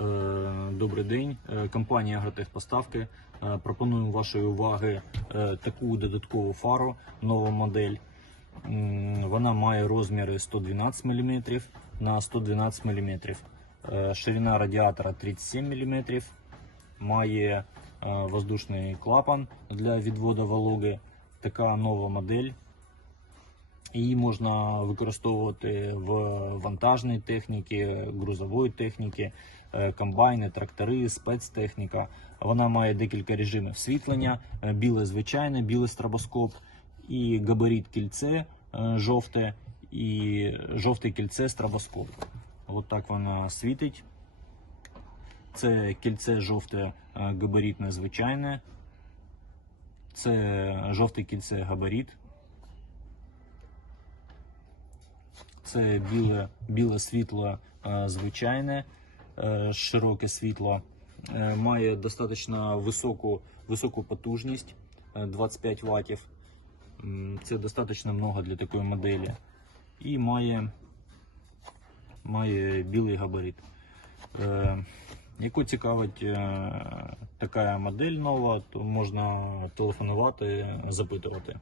Е, Добрий день. Е, Компанія Агротехпоставки. Е, Пропонуємо вашої уваги таку додаткову фару, нова модель. Вона має розміри 112 мм на 112 мм. Ширина радіатора 37 мм. Має воздушний клапан для відводу вологи. Така нова модель. Її можна використовувати в вантажній техніці, грузової техніки, е, комбайни, трактори, спецтехніка. Вона має декілька режимів світлення: е, біле звичайне, білий стробоскоп і габарит кільце е, жовте і жовте кільце стробоскоп. От так вона світить. Це кільце жовте габаритне звичайне. Це жовте кільце габарит. Це біле, біле світло е, звичайне, е, широке світло. Е, Має достатньо високу, високу потужність е, 25 Вт. Це достатньо много для такої моделі. І має, має білий габарит. Яку цікавить така модель нова, то можна телефонувати, запитувати.